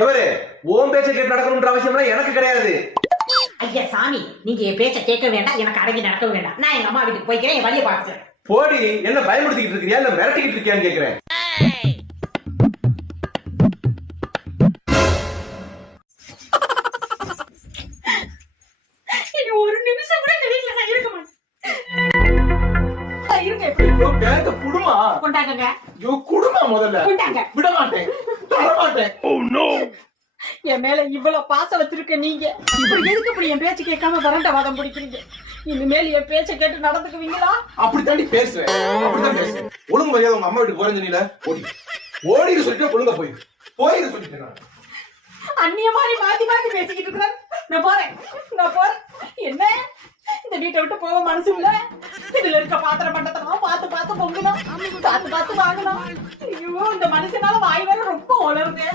இவரு ஓம் பேச்ச கேட்டு நடக்கணும்ன்ற அவசியம் எனக்கு கிடையாது. ஐயா சாமி நீங்க என் பேச்ச கேட்க வேண்டாம் எனக்கு அடங்கி நடக்க வேண்டாம். நான் எங்க அம்மா வீட்டுக்கு போய்க்கிறேன் என் வழியை பார்த்துக்கிறேன். போடி என்ன பயமுறுத்திக்கிட்டு இருக்கியா இல்ல மிரட்டிக்கிட்டு இருக்கியான்னு கேக்குறேன். ஒரு நிமிஷம் கூட இந்த வீட்டுல நான் இருக்க மாட்டேன். இருங்க குடுமா முதல்ல. விட மாட்டேன் மாட்டேன் என் மேல இவ்வளவு பாசம் வச்சிருக்க நீங்க. இப்படி எதுக்கு இப்படி என் பேச்சு கேட்காம வரண்ட வாதம் பிடிக்கிறீங்க? இனிமேல் என் பேச்சை கேட்டு நடந்துக்குவீங்களா? அப்படி தாண்டி அப்படிதான் பேசுவேன். ஒழுங்கு மரியாதை உங்க அம்மா வீட்டுக்கு போறேன்னு சொன்னீல ஓடி. சொல்லிட்டு ஒழுங்கா போய் போயிரு சொல்லிட்டு நான். அந்நிய மாதிரி மாத்தி மாத்தி பேசிக்கிட்டு இருக்கிறேன் நான் போறேன். நான் போறேன். என்ன? இந்த வீட்டை விட்டு போக மனசு இல்ல? இதுல இருக்க பாத்திரம் பண்டத்தனம் பார்த்து பார்த்து பொங்கணும் பார்த்து பார்த்து வாங்கணும் ஐயோ இந்த மனுஷனால வாய் வேற ரொம்ப உளருது